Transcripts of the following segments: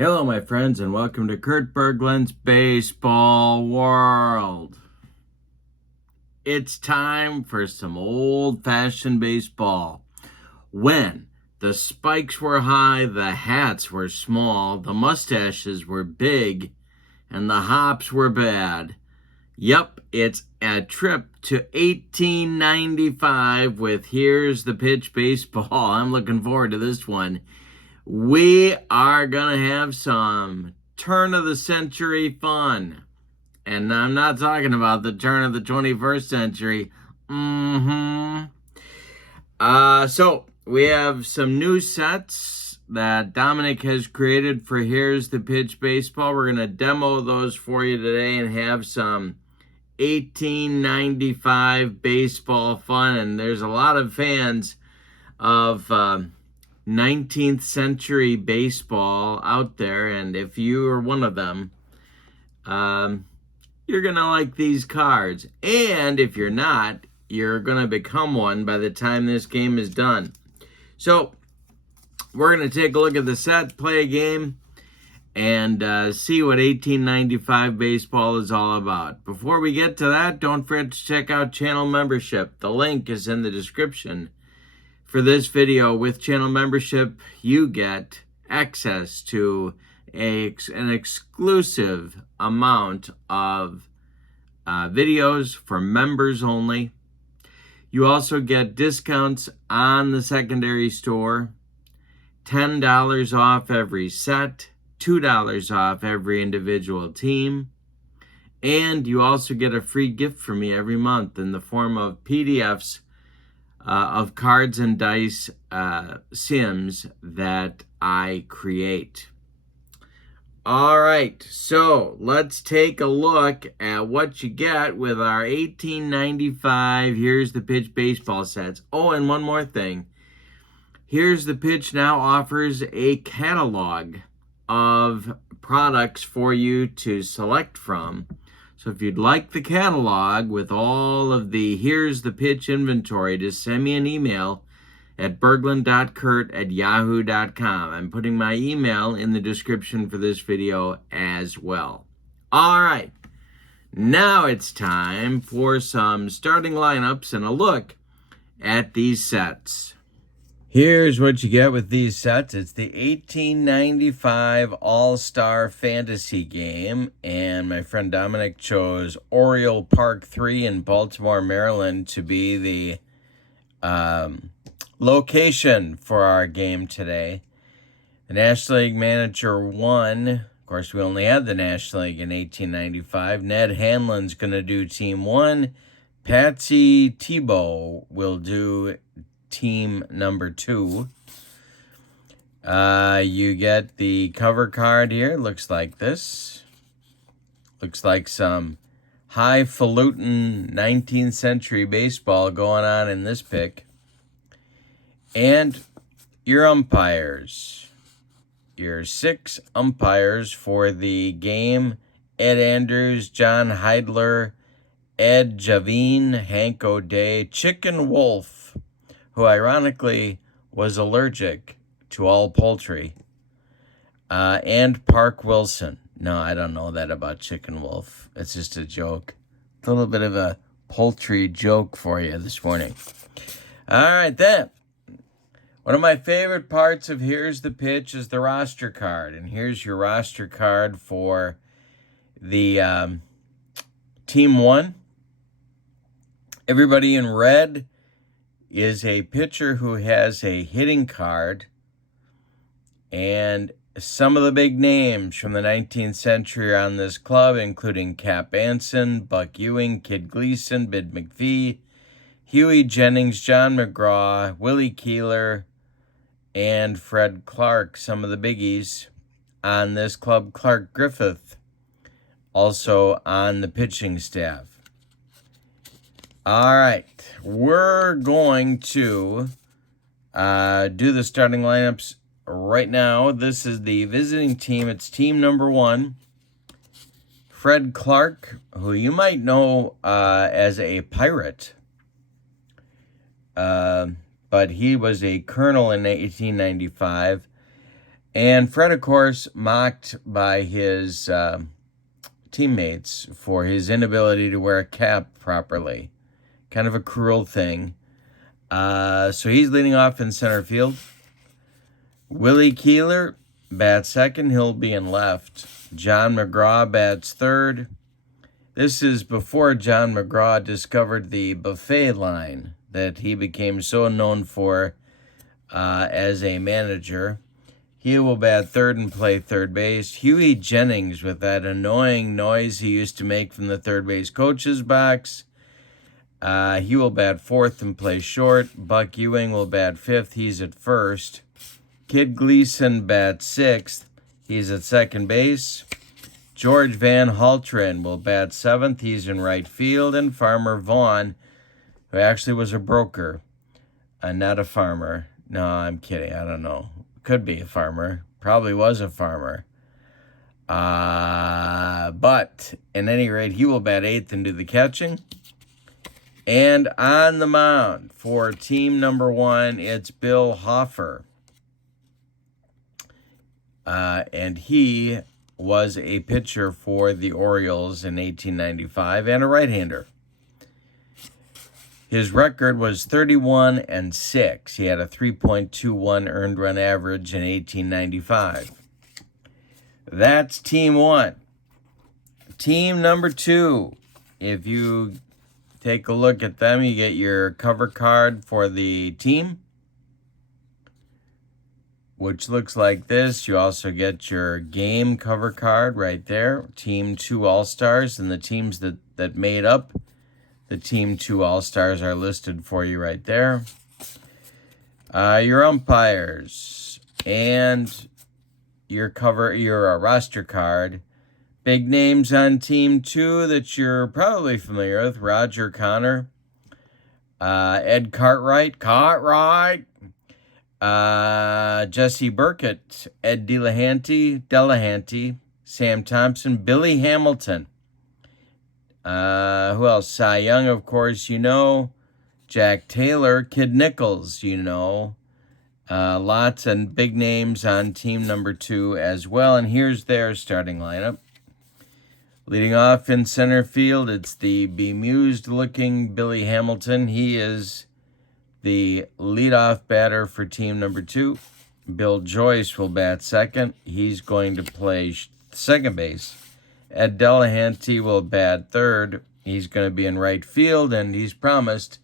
Hello, my friends, and welcome to Kurt Berglund's Baseball World. It's time for some old-fashioned baseball. When the spikes were high, the hats were small, the mustaches were big, and the hops were bad. Yep, it's a trip to 1895 with Here's the Pitch Baseball. I'm looking forward to this one. We are going to have some turn of the century fun. And I'm not talking about the turn of the 21st century. So we have some new sets that Dominic has created for Here's the Pitch Baseball. We're going to demo those for you today and have some 1895 baseball fun. And there's a lot of fans of 19th century baseball out there, and if you are one of them, you're gonna like these cards. And if you're not, you're gonna become one by the time this game is done. So we're gonna take a look at the set, play a game, and see what 1895 baseball is all about. Before we get to that, don't forget to check out channel membership. The link is in the description for this video. With channel membership, you get access to an exclusive amount of videos for members only. You also get discounts on the secondary store, $10 off every set, $2 off every individual team, and you also get a free gift from me every month in the form of PDFs of cards and dice sims that I create. All right, so let's take a look at what you get with our 1895 Here's the Pitch baseball sets. Oh, and one more thing. Here's the Pitch now offers a catalog of products for you to select from. So if you'd like the catalog with all of the Here's the Pitch inventory, just send me an email at berglund.kurt@yahoo.com. I'm putting my email in the description for this video as well. All right, now it's time for some starting lineups and a look at these sets. Here's what you get with these sets. It's the 1895 All-Star Fantasy Game, and my friend Dominic chose Oriole Park 3 in Baltimore, Maryland to be the location for our game today. The National League Manager 1, of course, we only had the National League in 1895. Ned Hanlon's going to do Team 1. Patsy Tebow will do Team number 2. You get the cover card here. Looks like this. Looks like some highfalutin 19th century baseball going on in this pick. And your umpires. Your 6 umpires for the game: Ed Andrews, John Heidler, Ed Javine, Hank O'Day, Chicken Wolf, who ironically was allergic to all poultry, and Park Wilson. No, I don't know that about Chicken Wolf. It's just a joke. A little bit of a poultry joke for you this morning. All right, then. One of my favorite parts of Here's the Pitch is the roster card. And here's your roster card for the Team 1. Everybody in red is a pitcher who has a hitting card, and some of the big names from the 19th century are on this club, including Cap Anson, Buck Ewing, Kid Gleason, Bid McPhee, Hughie, Jennings, John McGraw, Willie Keeler, and Fred Clark. Some of the biggies on this club. Clark Griffith also on the pitching staff. All right, we're going to do the starting lineups right now. This is the visiting team. It's team number 1. Fred Clark, who you might know as a Pirate. But he was a colonel in 1895. And Fred, of course, mocked by his teammates for his inability to wear a cap properly. Kind of a cruel thing. So he's leading off in center field. Willie Keeler bats second. He'll be in left. John McGraw bats third. This is before John McGraw discovered the buffet line that he became so known for as a manager. He will bat third and play third base. Hughie Jennings, with that annoying noise he used to make from the third base coach's box, he will bat fourth and play short. Buck Ewing will bat fifth. He's at first. Kid Gleason bats sixth. He's at second base. George Van Haltren will bat seventh. He's in right field. And Farmer Vaughn, who actually was a broker, not a farmer. No, I'm kidding. I don't know. Could be a farmer. Probably was a farmer. But at any rate, he will bat eighth and do the catching. And on the mound for team number one, it's Bill Hoffer. And he was a pitcher for the Orioles in 1895 and a right-hander. His record was 31-6. He had a 3.21 earned run average in 1895. That's team one. Team number two, if you take a look at them, you get your cover card for the team, which looks like this. You also get your game cover card right there. Team 2 All-Stars, and the teams that made up the Team 2 All-Stars are listed for you right there. Your umpires and your roster card. Big names on Team 2 that you're probably familiar with: Roger Connor, Ed Cartwright, Jesse Burkett, Ed Delahanty, Sam Thompson, Billy Hamilton. Who else? Cy Young, of course, you know. Jack Taylor, Kid Nichols, you know. Lots and big names on team number 2 as well. And here's their starting lineup. Leading off in center field, it's the bemused-looking Billy Hamilton. He is the leadoff batter for team number 2. Bill Joyce will bat second. He's going to play second base. Ed Delahanty will bat third. He's going to be in right field, and he's promised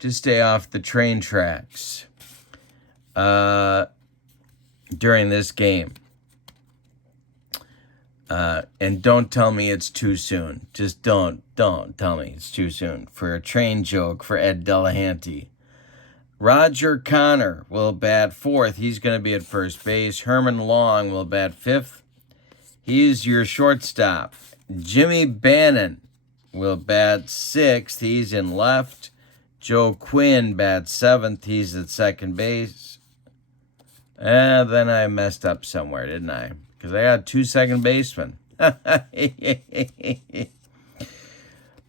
to stay off the train tracks during this game. And don't tell me it's too soon. Just don't tell me it's too soon for a train joke for Ed Delahanty. Roger Connor will bat fourth. He's going to be at first base. Herman Long will bat fifth. He's your shortstop. Jimmy Bannon will bat sixth. He's in left. Joe Quinn bats seventh. He's at second base. Then I messed up somewhere, didn't I? Because I had 2 second basemen.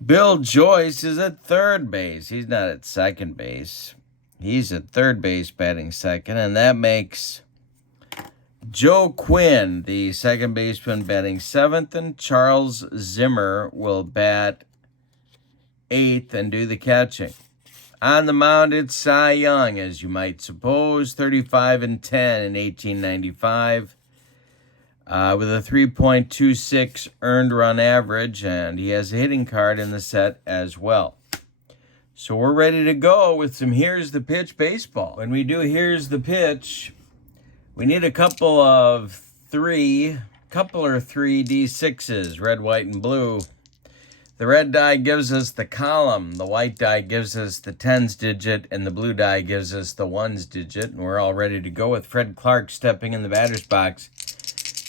Bill Joyce is at third base. He's not at second base. He's at third base batting second, and that makes Joe Quinn, the second baseman, batting seventh, and Charles Zimmer will bat eighth and do the catching. On the mound, it's Cy Young, as you might suppose, 35-10 in 1895, with a 3.26 earned run average, and he has a hitting card in the set as well. So we're ready to go with some Here's the Pitch baseball. When we do Here's the Pitch, we need a couple or three D6s, red, white, and blue. The red die gives us the column, the white die gives us the tens digit, and the blue die gives us the ones digit. And we're all ready to go with Fred Clark stepping in the batter's box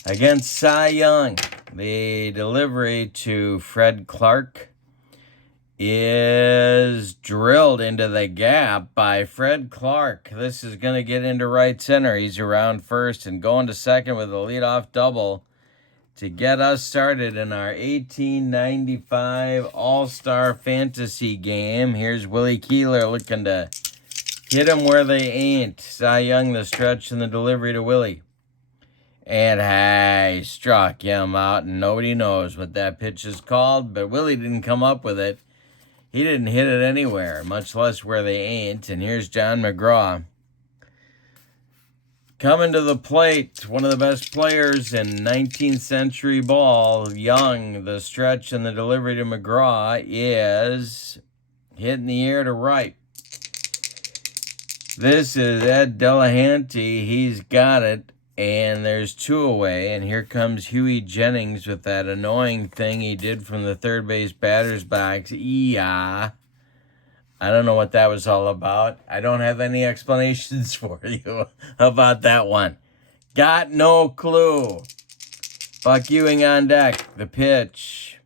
against Cy Young. The delivery to Fred Clark is drilled into the gap by Fred Clark. This is going to get into right center. He's around first and going to second with a leadoff double to get us started in our 1895 All-Star Fantasy game. Here's Willie Keeler looking to hit them where they ain't. Cy Young, the stretch and the delivery to Willie. And he struck him out, and nobody knows what that pitch is called, but Willie didn't come up with it. He didn't hit it anywhere, much less where they ain't. And here's John McGraw. Coming to the plate, one of the best players in 19th century ball, Young. The stretch and the delivery to McGraw is hit in the air to right. This is Ed Delahanty. He's got it. And there's 2 away, and here comes Hughie Jennings with that annoying thing he did from the third base batter's box. Yeah. I don't know what that was all about. I don't have any explanations for you about that one. Got no clue. Buck Ewing on deck. The pitch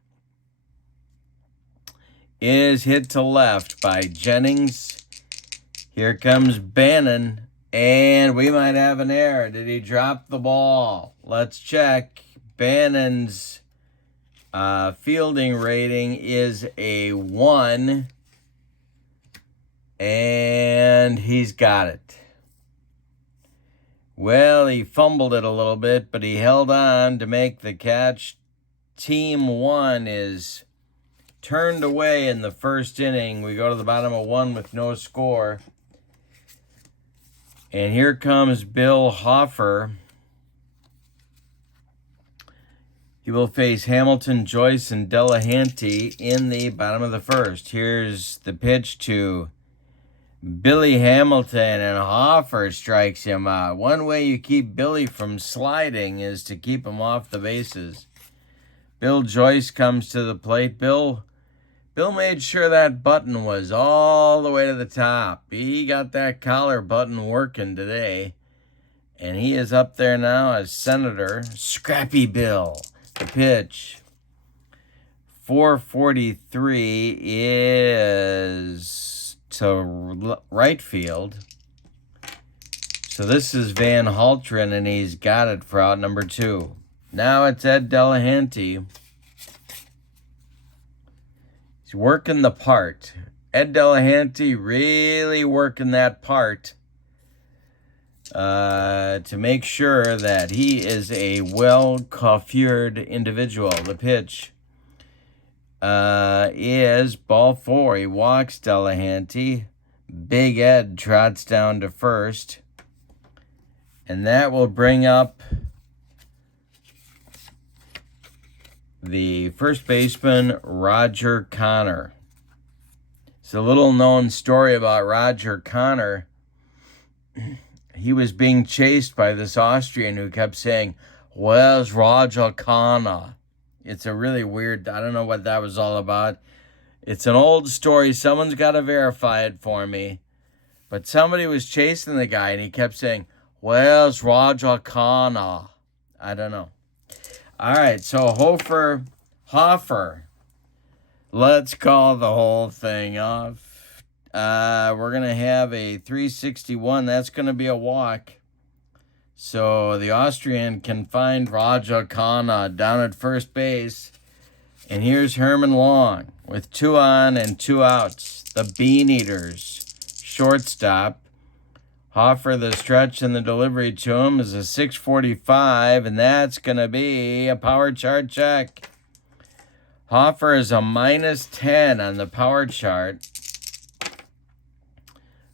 is hit to left by Jennings. Here comes Bannon. And we might have an error. Did he drop the ball? Let's check. Bannon's fielding rating is a 1. And he's got it. Well, he fumbled it a little bit, but he held on to make the catch. Team 1 is turned away in the first inning. We go to the bottom of 1 with no score. And here comes Bill Hoffer. He will face Hamilton, Joyce, and Delahanty in the bottom of the first. Here's the pitch to Billy Hamilton, and Hoffer strikes him out. One way you keep Billy from sliding is to keep him off the bases. Bill Joyce comes to the plate. Bill made sure that button was all the way to the top. He got that collar button working today. And he is up there now as Senator. Scrappy Bill. The pitch. 443 is to right field. So this is Van Haltren, and he's got it for out number 2. Now it's Ed Delahanty. He's working the part. Ed Delahanty really working that part to make sure that he is a well-coiffured individual. The pitch is ball 4. He walks Delahanty. Big Ed trots down to first. And that will bring up the first baseman, Roger Connor. It's a little-known story about Roger Connor. He was being chased by this Austrian who kept saying, "Where's Roger Connor?" It's a really weird, I don't know what that was all about. It's an old story. Someone's got to verify it for me. But somebody was chasing the guy, and he kept saying, "Where's Roger Connor?" I don't know. All right, so Hoffer. Let's call the whole thing off. We're going to have a 361. That's going to be a walk. So the Austrian can find Roger Connor down at first base. And here's Herman Long with 2 on and 2 outs. The Bean Eaters, shortstop. Hoffer, the stretch and the delivery to him is a 645, and that's going to be a power chart check. Hoffer is a -10 on the power chart.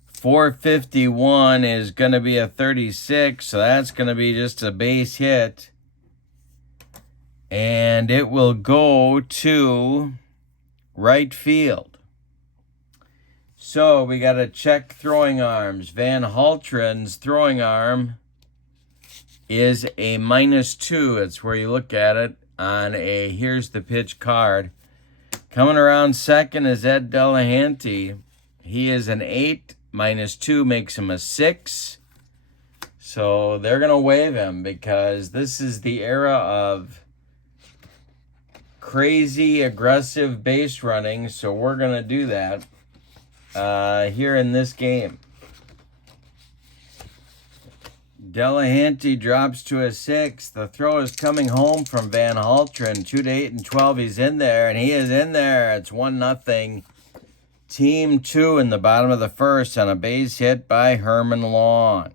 451 is going to be a 36, so that's going to be just a base hit. And it will go to right field. So we got to check throwing arms. Van Haltren's throwing arm is a -2. It's where you look at it on a here's the pitch card. Coming around second is Ed Delahanty. He is an 8. -2 makes him a 6. So they're going to waive him because this is the era of crazy, aggressive base running. So we're going to do that. Here in this game. Delahanty drops to a 6. The throw is coming home from Van Haltren. 2 to 8 and 12. He's in there, and he is in there. It's 1-0. Team 2 in the bottom of the first on a base hit by Herman Long.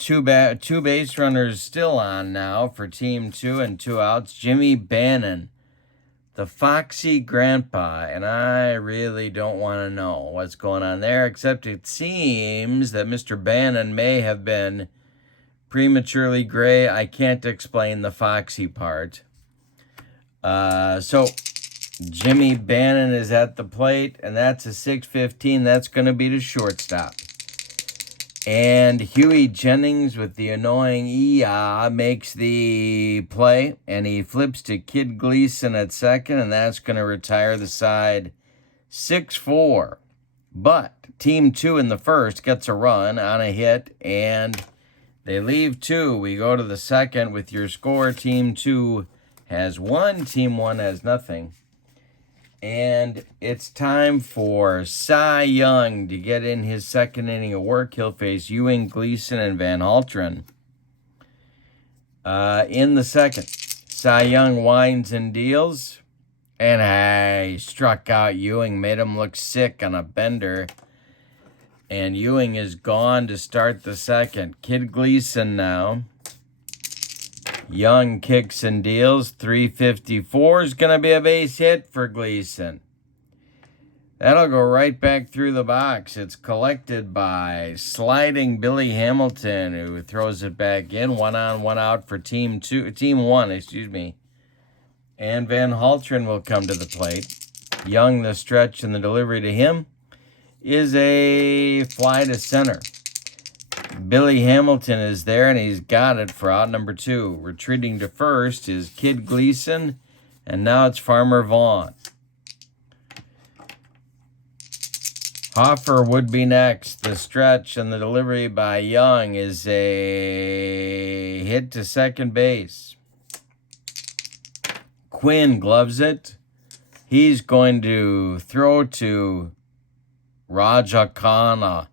two base runners still on now for team 2 and 2 outs. Jimmy Bannon, the foxy grandpa, and I really don't want to know what's going on there, except it seems that Mr. Bannon may have been prematurely gray. I can't explain the foxy part. So Jimmy Bannon is at the plate, and that's a 6-15. That's going to be the shortstop. And Hughie Jennings with the annoying EA makes the play, and he flips to Kid Gleason at second, and that's going to retire the side 6-4. But team 2 in the first gets a run on a hit, and they leave 2. We go to the second with your score. Team 2 has 1, team 1 has nothing. And it's time for Cy Young to get in his second inning of work. He'll face Ewing, Gleason, and Van Haltren. In the second, Cy Young winds and deals. And he struck out Ewing, made him look sick on a bender. And Ewing is gone to start the second. Kid Gleason now. Young kicks and deals. 354 is going to be a base hit for Gleason. That'll go right back through the box. It's collected by sliding Billy Hamilton, who throws it back in. 1 on, 1 out for team 1, And Van Haltren will come to the plate. Young, the stretch and the delivery to him is a fly to center. Billy Hamilton is there, and he's got it for out number 2. Retreating to first is Kid Gleason, and now it's Farmer Vaughn. Hoffer would be next. The stretch and the delivery by Young is a hit to second base. Quinn gloves it. He's going to throw to Raja Khanna,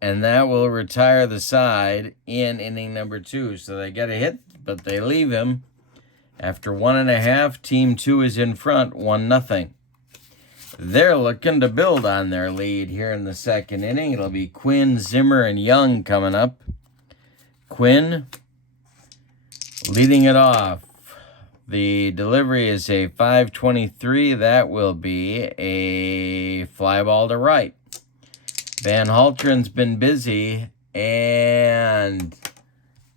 and that will retire the side in inning number 2. So they get a hit, but they leave him. After 1.5, team 2 is in front, 1-0. They're looking to build on their lead here in the second inning. It'll be Quinn, Zimmer, and Young coming up. Quinn leading it off. The delivery is a 5-23. That will be a fly ball to right. Van Haltren's been busy, and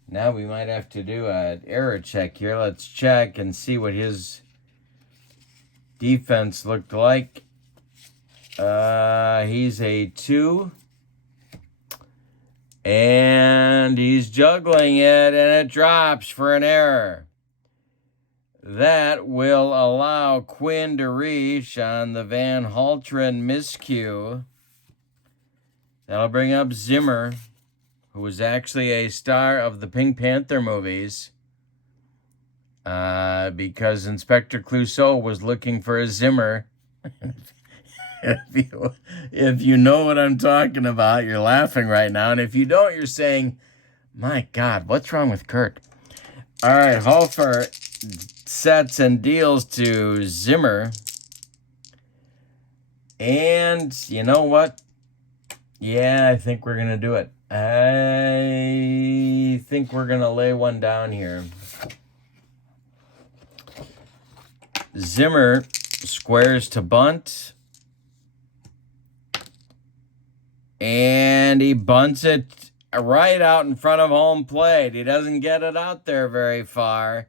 now we might have to do an error check here. Let's check and see what his defense looked like. He's a 2, and he's juggling it, and it drops for an error. That will allow Quinn to reach on the Van Haltren miscue. That'll bring up Zimmer, who was actually a star of the Pink Panther movies, because Inspector Clouseau was looking for a Zimmer. If you know what I'm talking about, you're laughing right now. And if you don't, you're saying, my God, what's wrong with Kurt? All right, Hofer sets and deals to Zimmer. And you know what? Yeah, I think we're going to do it. I think we're going to lay one down here. Zimmer squares to bunt. And he bunts it right out in front of home plate. He doesn't get it out there very far.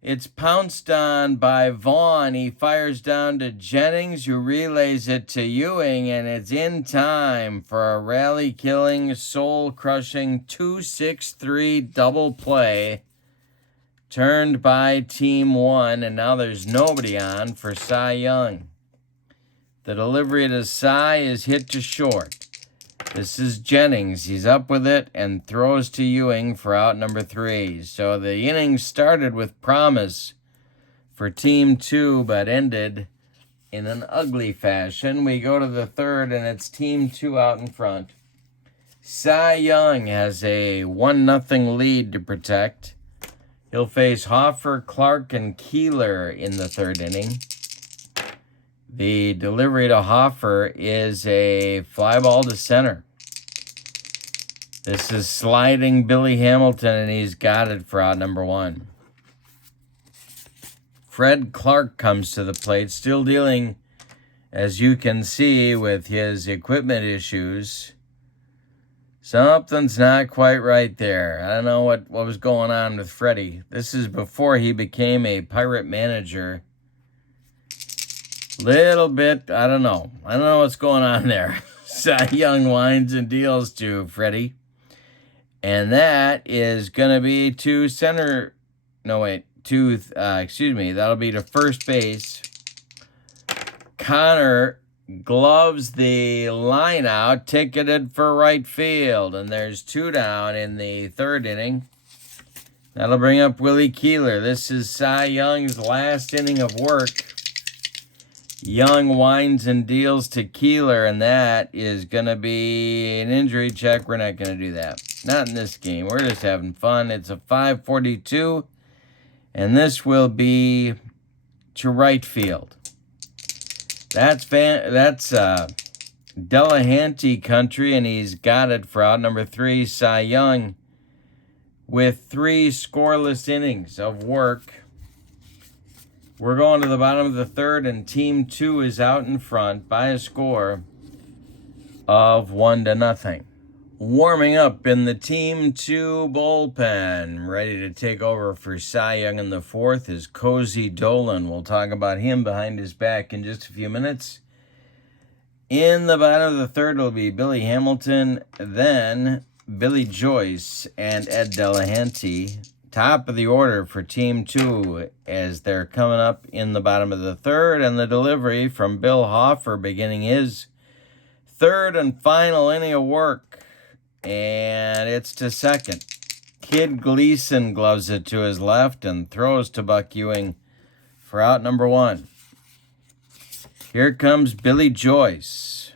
It's pounced on by Vaughn. He fires down to Jennings, who relays it to Ewing, and it's in time for a rally-killing, soul-crushing 2-6-3 double play turned by Team 1, and now there's nobody on for Cy Young. The delivery to Cy is hit to short. This is Jennings. He's up with it and throws to Ewing for out number 3. So the inning started with promise for Team 2, but ended in an ugly fashion. We go to the third, and it's Team 2 out in front. Cy Young has a 1-0 lead to protect. He'll face Hoffer, Clark, and Keeler in the third inning. The delivery to Hoffer is a fly ball to center. This is sliding Billy Hamilton, and he's got it for out number 1. Fred Clark comes to the plate, still dealing, as you can see, with his equipment issues. Something's not quite right there. I don't know what was going on with Freddie. This is before he became a Pirate manager. Little bit, I don't know. I don't know what's going on there. Cy Young winds and deals to Freddie. And that is going to be to center. No, wait. That'll be to first base. Connor gloves the line out, ticketed for right field. And there's 2 down in the 3rd inning. That'll bring up Willie Keeler. This is Cy Young's last inning of work. Young winds and deals to Keeler, and that is going to be an injury check. We're not going to do that. Not in this game. We're just having fun. It's a 5:42, and this will be to right field. That's Delahanty country, and he's got it for out number 3, Cy Young, with 3 scoreless innings of work. We're going to the bottom of the 3rd, and Team 2 is out in front by a score of 1-0. Warming up in the Team 2 bullpen, ready to take over for Cy Young in the 4th, is Cozy Dolan. We'll talk about him behind his back in just a few minutes. In the bottom of the 3rd will be Billy Hamilton, then Billy Joyce and Ed Delahanty. Top of the order for Team 2 as they're coming up in the bottom of the 3rd, and the delivery from Bill Hoffer beginning his 3rd and final inning of work. And it's to second. Kid Gleason gloves it to his left and throws to Buck Ewing for out number 1. Here comes Billy Joyce.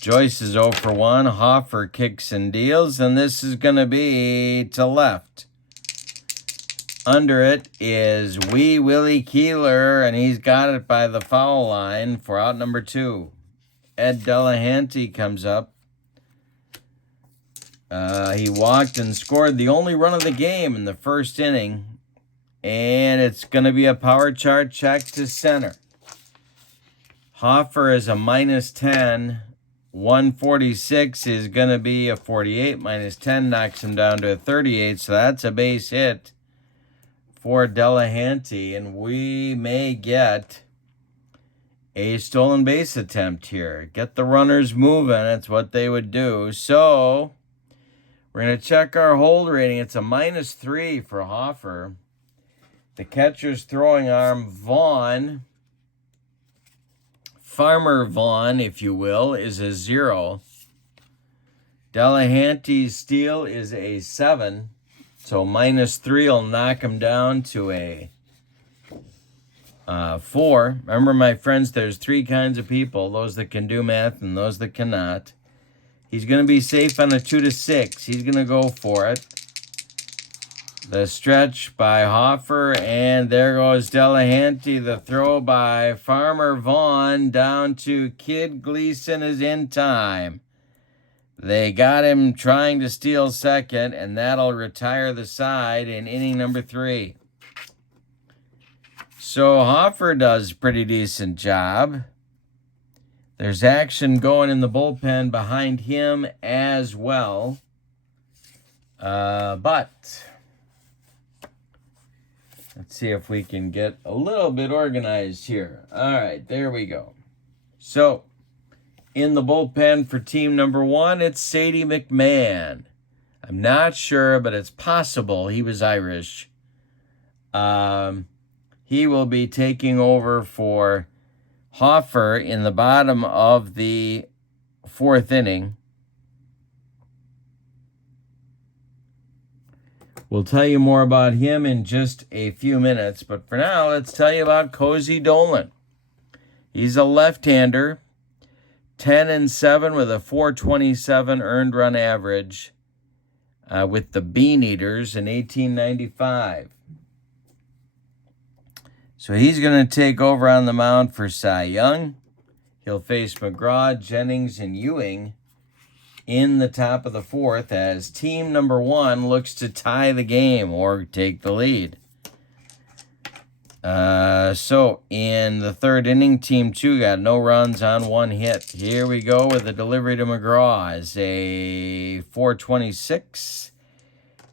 Joyce is 0 for 1. Hoffer kicks and deals, and this is going to be to left. Under it is Wee Willie Keeler, and he's got it by the foul line for out number 2. Ed Delahanty comes up. He walked and scored the only run of the game in the 1st inning, and it's going to be a power chart check to center. Hoffer is a -10. 146 is going to be a 48. -10 knocks him down to a 38, so that's a base hit for Delahanty, and we may get a stolen base attempt here. Get the runners moving. That's what they would do. So we're going to check our hold rating. It's a -3 for Hoffer. The catcher's throwing arm, Farmer Vaughn, if you will, is a 0. Delahanty's steal is a 7. So -3 will knock him down to a 4. Remember, my friends, there's 3 kinds of people. Those that can do math and those that cannot. He's going to be safe on a 2-6. He's going to go for it. The stretch by Hoffer, and there goes Delahanty. The throw by Farmer Vaughn down to Kid Gleason is in time. They got him trying to steal second, and that'll retire the side in inning number 3. So Hoffer does a pretty decent job. There's action going in the bullpen behind him as well. But let's see if we can get a little bit organized here. All right, there we go. So in the bullpen for team number 1, it's Sadie McMahon. I'm not sure, but it's possible he was Irish. He will be taking over for Hoffer in the bottom of the 4th inning. We'll tell you more about him in just a few minutes, but for now, let's tell you about Cozy Dolan. He's a left-hander, 10-7 with a .427 earned run average with the Bean Eaters in 1895. So he's going to take over on the mound for Cy Young. He'll face McGraw, Jennings, and Ewing in the top of the fourth as team number 1 looks to tie the game or take the lead. So in the third inning, team 2 got no runs on 1 hit. Here we go with the delivery to McGraw as a 426.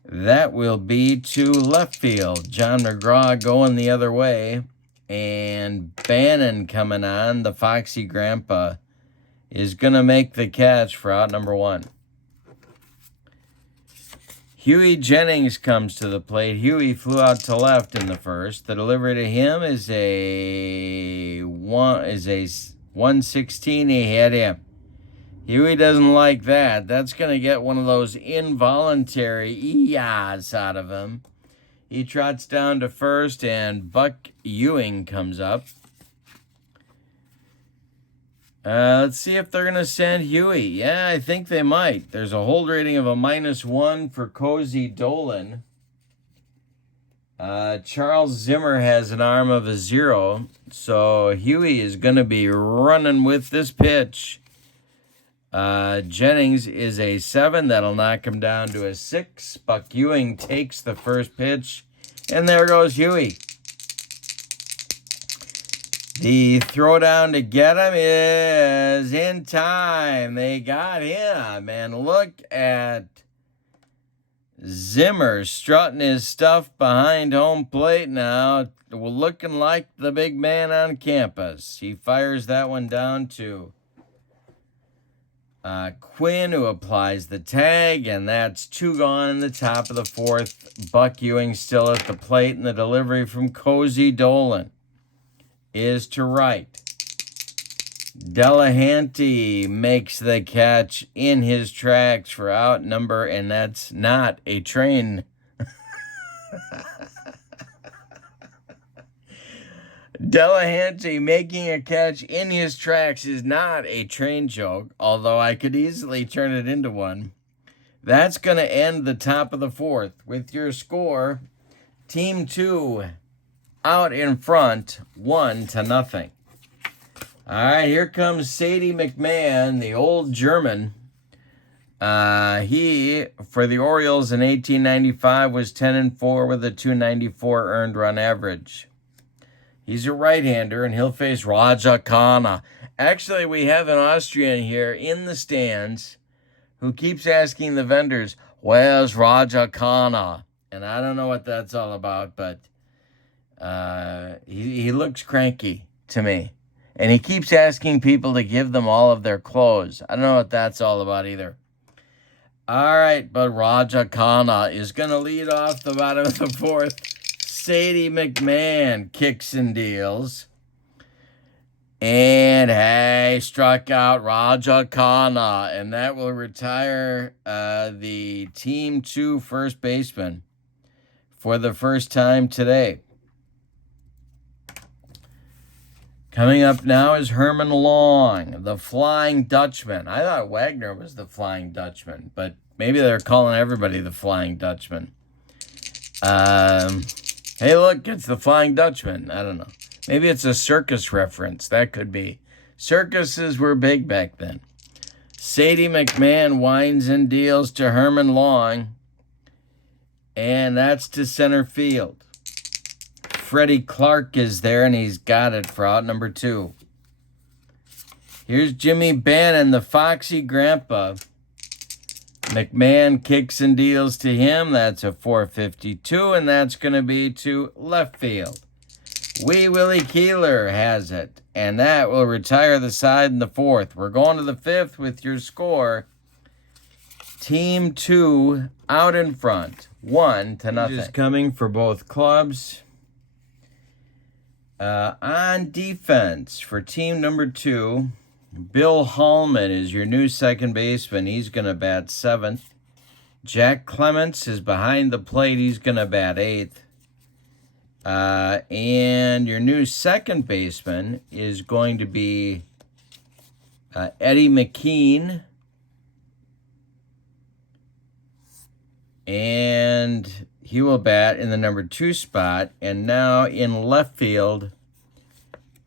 That will be to left field. John McGraw going the other way. And Bannon coming on. The Foxy Grandpa is going to make the catch for out number 1. Hughie Jennings comes to the plate. Hughie flew out to left in the first. The delivery to him is a 116. He hit him. Hughie doesn't like that. That's going to get one of those involuntary EIs out of him. He trots down to first, and Buck Ewing comes up. Let's see if they're going to send Hughie. Yeah, I think they might. There's a hold rating of a -1 for Cozy Dolan. Charles Zimmer has an arm of a 0. So Hughie is going to be running with this pitch. Jennings is a 7. That'll knock him down to a 6. Buck Ewing takes the first pitch. And there goes Hughie. The throwdown to get him is in time. They got him. And look at Zimmer strutting his stuff behind home plate now, looking like the big man on campus. He fires that one down to Quinn, who applies the tag, and that's 2 gone in the top of the fourth. Buck Ewing still at the plate, and the delivery from Cozy Dolan is to right. Delahanty makes the catch in his tracks for out number, and that's not a train. Delahanty making a catch in his tracks is not a train joke, although I could easily turn it into one. That's going to end the top of the fourth with your score. Team 2 out in front, 1-0. All right, here comes Sadie McMahon, the old German. He, for the Orioles in 1895, was 10-4 with a .294 earned run average. He's a right-hander, and he'll face Raja Khanna. Actually, we have an Austrian here in the stands who keeps asking the vendors, "Where's Raja Khanna?" And I don't know what that's all about, but he looks cranky to me. And he keeps asking people to give them all of their clothes. I don't know what that's all about either. All right, but Raja Khanna is going to lead off the bottom of the fourth. Sadie McMahon kicks and deals. And hey, struck out Raja Khanna. And that will retire the Team 2 first baseman for the first time today. Coming up now is Herman Long, the Flying Dutchman. I thought Wagner was the Flying Dutchman, but maybe they're calling everybody the Flying Dutchman. Hey, look, it's the Flying Dutchman. I don't know. Maybe it's a circus reference. That could be. Circuses were big back then. Sadie McMahon winds and deals to Herman Long, and that's to center field. Freddie Clark is there, and he's got it for out number 2. Here's Jimmy Bannon, the Foxy Grandpa. McMahon kicks and deals to him. That's a 452, and that's going to be to left field. Wee Willie Keeler has it, and that will retire the side in the fourth. We're going to the fifth with your score. Team 2 out in front, 1-0. Just coming for both clubs. On defense for team number 2, Bill Hallman is your new second baseman. He's going to bat 7th. Jack Clements is behind the plate. He's going to bat 8th. And your new second baseman is going to be Eddie McKean. And he will bat in the number 2 spot. And now in left field,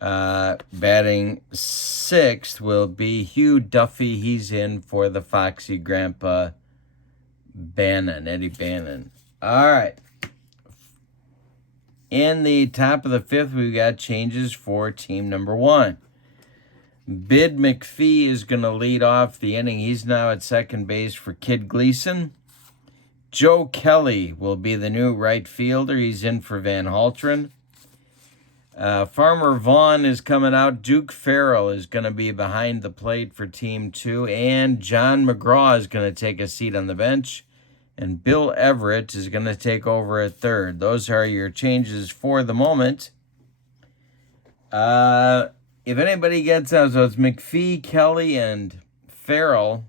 Batting sixth will be Hugh Duffy. He's in for the Foxy Grandpa Eddie Bannon. All right. In the top of the fifth, we've got changes for team number one. Bid McPhee is going to lead off the inning. He's now at second base for Kid Gleason. Joe Kelly will be the new right fielder. He's in for Van Haltren. Farmer Vaughn is coming out. Duke Farrell is going to be behind the plate for Team 2. And John McGraw is going to take a seat on the bench. And Bill Everett is going to take over at third. Those are your changes for the moment. If anybody gets on, so it's McPhee, Kelly, and Farrell.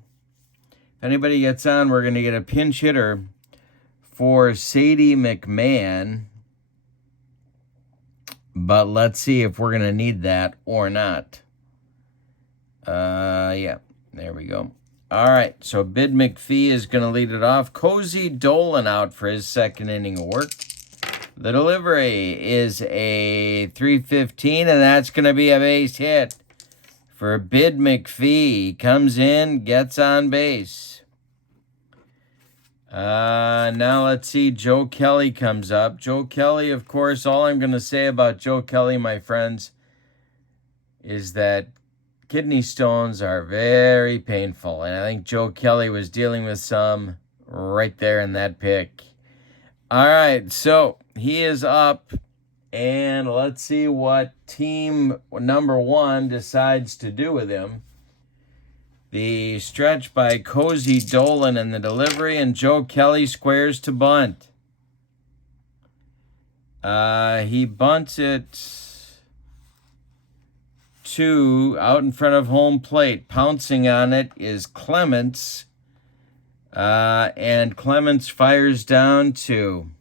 If anybody gets on, we're going to get a pinch hitter for Sadie McMahon. But let's see if we're going to need that or not. Yeah, there we go. All right, so Bid McPhee is going to lead it off. Cozy Dolan out for his second inning of work. The delivery is a 315, and that's going to be a base hit for Bid McPhee. Comes in, gets on base. Now let's see. Joe Kelly comes up. Joe Kelly, of course, all I'm going to say about Joe Kelly, my friends, is that kidney stones are very painful. And I think Joe Kelly was dealing with some right there in that pick. All right, so he is up. And let's see what team number one decides to do with him. The stretch by Cozy Dolan and the delivery, and Joe Kelly squares to bunt. He bunts it out in front of home plate. Pouncing on it is Clements. And Clements fires down to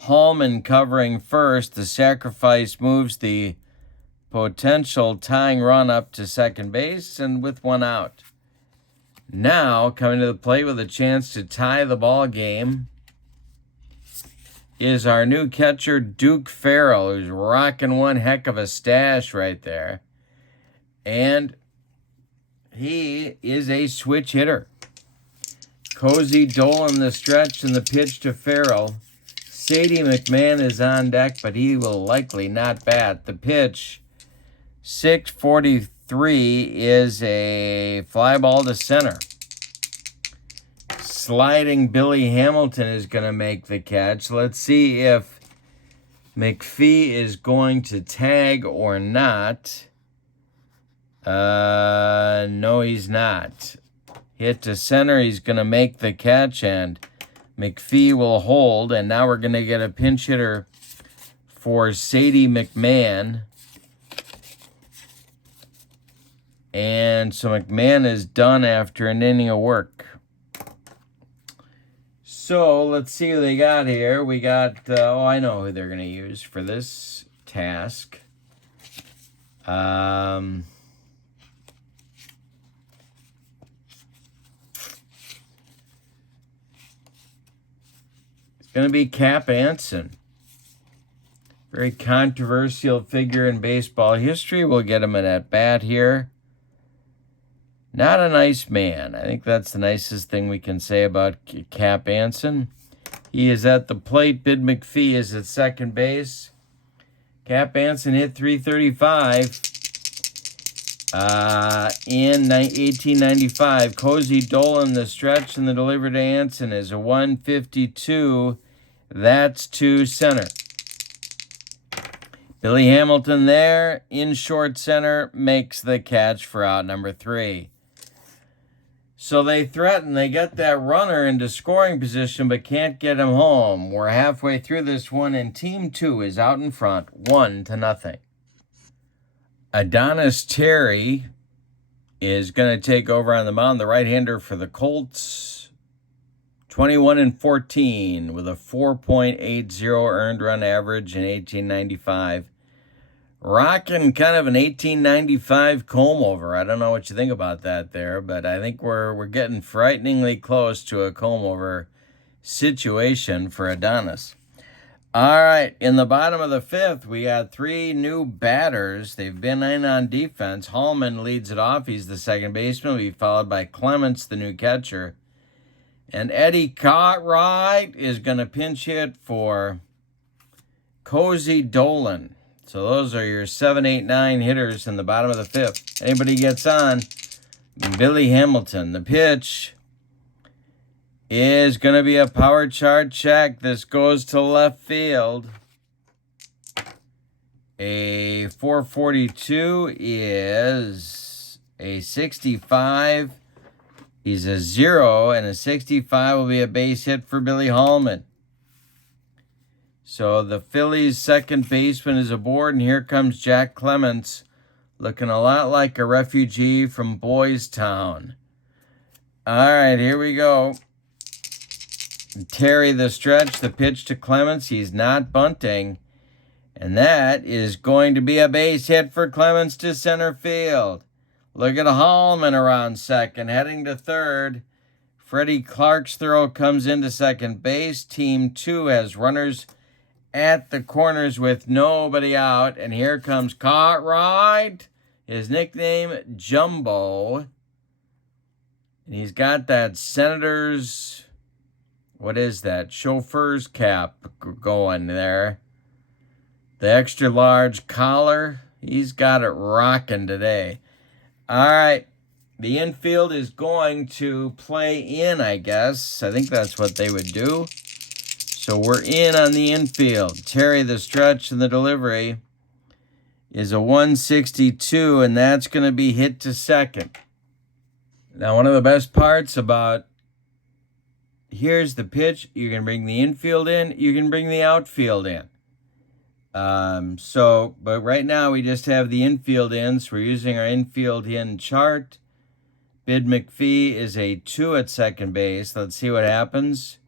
Hallman covering first. The sacrifice moves the potential tying run up to second base, and with one out. Now, coming to the plate with a chance to tie the ball game is our new catcher, Duke Farrell, who's rocking one heck of a stash right there. And he is a switch hitter. Cozy Dolan the stretch and the pitch to Farrell. Sadie McMahon is on deck, but he will likely not bat. The pitch, 643, is a fly ball to center. Sliding Billy Hamilton is going to make the catch. Let's see if McPhee is going to tag or not. No, he's not. Hit to center. He's going to make the catch, and McPhee will hold. And now we're going to get a pinch hitter for Sadie McMahon. And so McMahon is done after an inning of work. So let's see who they got here. We got, I know who they're going to use for this task. It's going to be Cap Anson. Very controversial figure in baseball history. We'll get him an at-bat here. Not a nice man. I think that's the nicest thing we can say about Cap Anson. He is at the plate. Bid McPhee is at second base. Cap Anson hit 335 in 1895. Cozy Dolan, the stretch and the delivery to Anson is a 152. That's to center. Billy Hamilton there in short center makes the catch for out number 3. So they threaten, they get that runner into scoring position, but can't get him home. We're halfway through this one, and Team 2 is out in front, 1-0. Adonis Terry is going to take over on the mound, the right-hander for the Colts. 21-14 with a 4.80 earned run average in 1895. Rocking kind of an 1895 comb over. I don't know what you think about that there, but I think we're getting frighteningly close to a comb over situation for Adonis. All right, in the bottom of the fifth, we got three new batters. They've been in on defense. Hallman leads it off. He's the second baseman. Will be followed by Clements, the new catcher. And Eddie Cartwright is going to pinch hit for Cozy Dolan. So those are your 7, 8, 9 hitters in the bottom of the fifth. Anybody gets on, Billy Hamilton. The pitch is going to be a power chart check. This goes to left field. A 442 is a 65. He's a 0, and a 65 will be a base hit for Billy Hallman. So the Phillies' second baseman is aboard, and here comes Jack Clements, looking a lot like a refugee from Boys Town. All right, here we go. Terry the stretch, the pitch to Clements. He's not bunting. And that is going to be a base hit for Clements to center field. Look at Hallman around second, heading to third. Freddie Clark's throw comes into second base. Team 2 has runners at the corners with nobody out. And here comes Cartwright, his nickname Jumbo. And he's got that Senator's... what is that? Chauffeur's cap going there. The extra large collar. He's got it rocking today. All right. The infield is going to play in, I guess. I think that's what they would do. So we're in on the infield. Terry the stretch and the delivery is a 162, and that's going to be hit to second. Now, one of the best parts about here's the pitch. You can bring the infield in. You can bring the outfield in. But right now we just have the infield in. So we're using our infield in chart. Bid McPhee is a 2 at second base. Let's see what happens.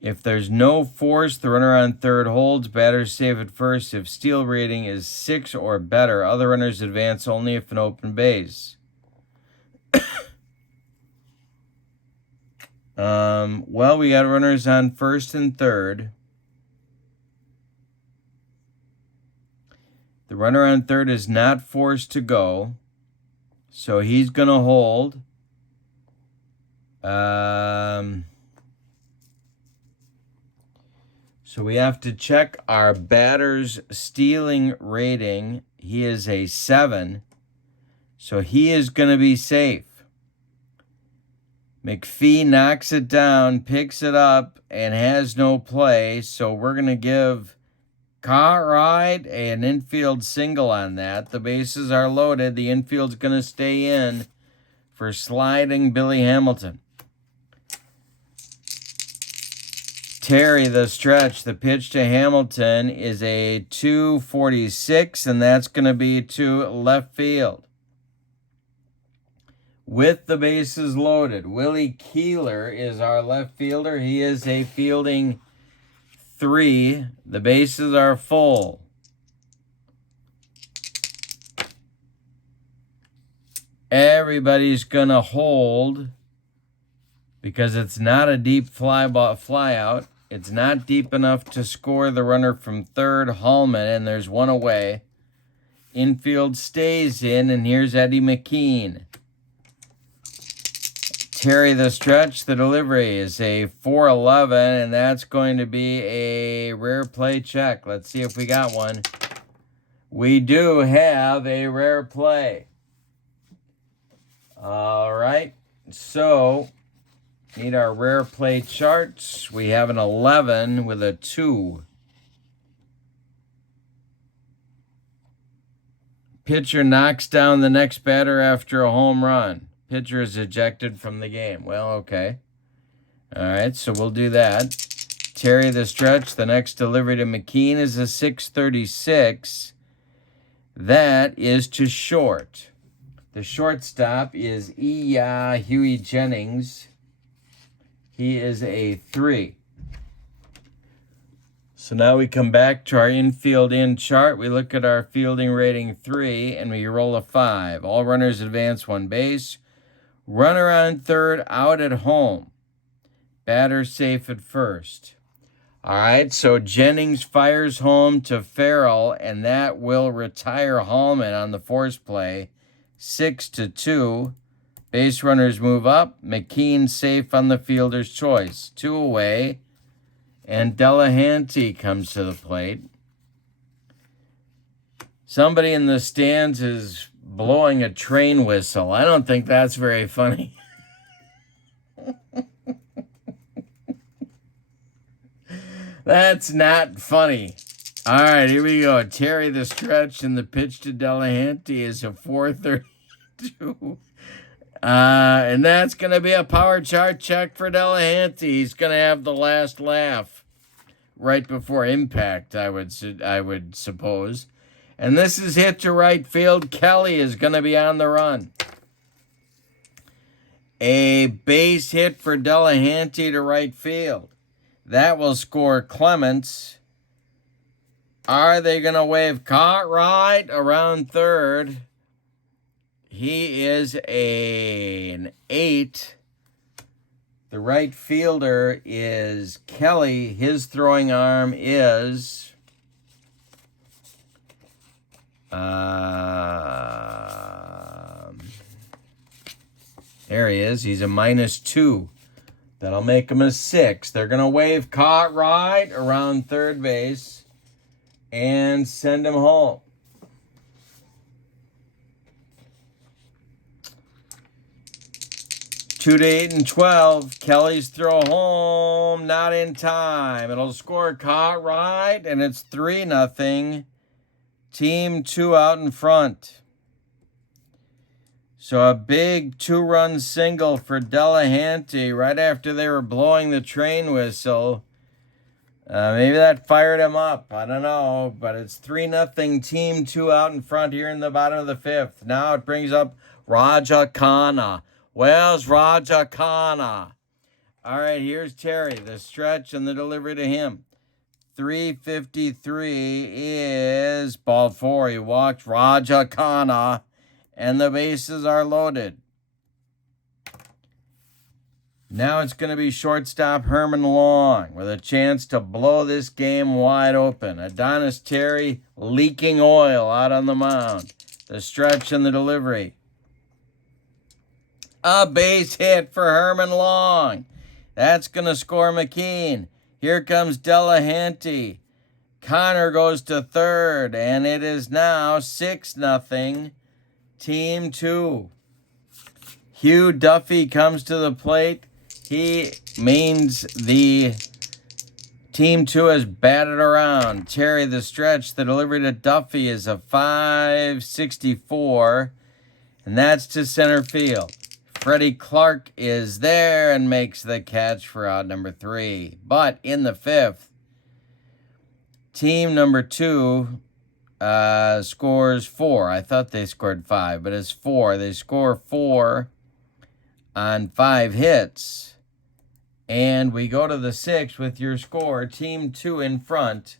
If there's no force, the runner on third holds. Batters save at first if steal rating is 6 or better. Other runners advance only if an open base. Well, we got runners on first and third. The runner on third is not forced to go, so he's going to hold. So we have to check our batter's stealing rating. He is a 7, so he is going to be safe. McPhee knocks it down, picks it up, and has no play. So we're going to give Cartwright an infield single on that. The bases are loaded. The infield's going to stay in for sliding Billy Hamilton. Terry the stretch. The pitch to Hamilton is a 246, and that's going to be to left field. With the bases loaded, Willie Keeler is our left fielder. He is a fielding 3. The bases are full. Everybody's going to hold because it's not a deep fly out. It's not deep enough to score the runner from third, Hallman, and there's one away. Infield stays in, and here's Eddie McKean. Terry the stretch, the delivery is a 411, and that's going to be a rare play check. Let's see if we got one. We do have a rare play. All right, so need our rare play charts. We have an 11 with a 2. Pitcher knocks down the next batter after a home run. Pitcher is ejected from the game. Well, okay. All right, so we'll do that. Terry the stretch. The next delivery to McKean is a 636. That is to short. The shortstop is Hughie Jennings. He is a 3. So now we come back to our infield in chart. We look at our fielding rating 3, and we roll a 5. All runners advance 1 base. Runner on third, out at home. Batter safe at first. All right, so Jennings fires home to Farrell, and that will retire Hallman on the force play. 6-2. Base runners move up. McKean safe on the fielder's choice. 2 away. And Delahanty comes to the plate. Somebody in the stands is blowing a train whistle. I don't think that's very funny. That's not funny. All right, here we go. Terry the stretch, and the pitch to Delahanty is a 4.32. And that's going to be a power chart check for Delahanty. He's going to have the last laugh right before impact, I would suppose. And this is hit to right field. Kelly is going to be on the run. A base hit for Delahanty to right field. That will score Clements. Are they going to wave Cartwright around third? He is an 8. The right fielder is Kelly. His throwing arm is there he is. He's a -2. That'll make him a 6. They're going to wave Cartwright around third base and send him home. 2-8 and 12. Kelly's throw home, not in time. It'll score Cartwright, and it's 3-0. Team 2 out in front. So a big 2-run single for Delahanty right after they were blowing the train whistle. Maybe that fired him up. I don't know. But it's 3-0. Team 2 out in front here in the bottom of the 5th. Now it brings up Raja Khanna. Where's Raja Khanna? All right, here's Terry. The stretch and the delivery to him. 3:53 is ball 4. He walked Raja Khanna. And the bases are loaded. Now it's going to be shortstop Herman Long with a chance to blow this game wide open. Adonis Terry leaking oil out on the mound. The stretch and the delivery. A base hit for Herman Long. That's going to score McKean. Here comes Delahanty. Connor goes to third, and it is now 6-0. Team 2. Hugh Duffy comes to the plate. He means the Team 2 has batted around. Terry the stretch. The delivery to Duffy is a 5.64. And that's to center field. Freddie Clark is there and makes the catch for out number 3. But in the 5th, team number 2 scores 4. I thought they scored 5, but it's 4. They score 4 on 5 hits. And we go to the 6th with your score. Team 2 in front,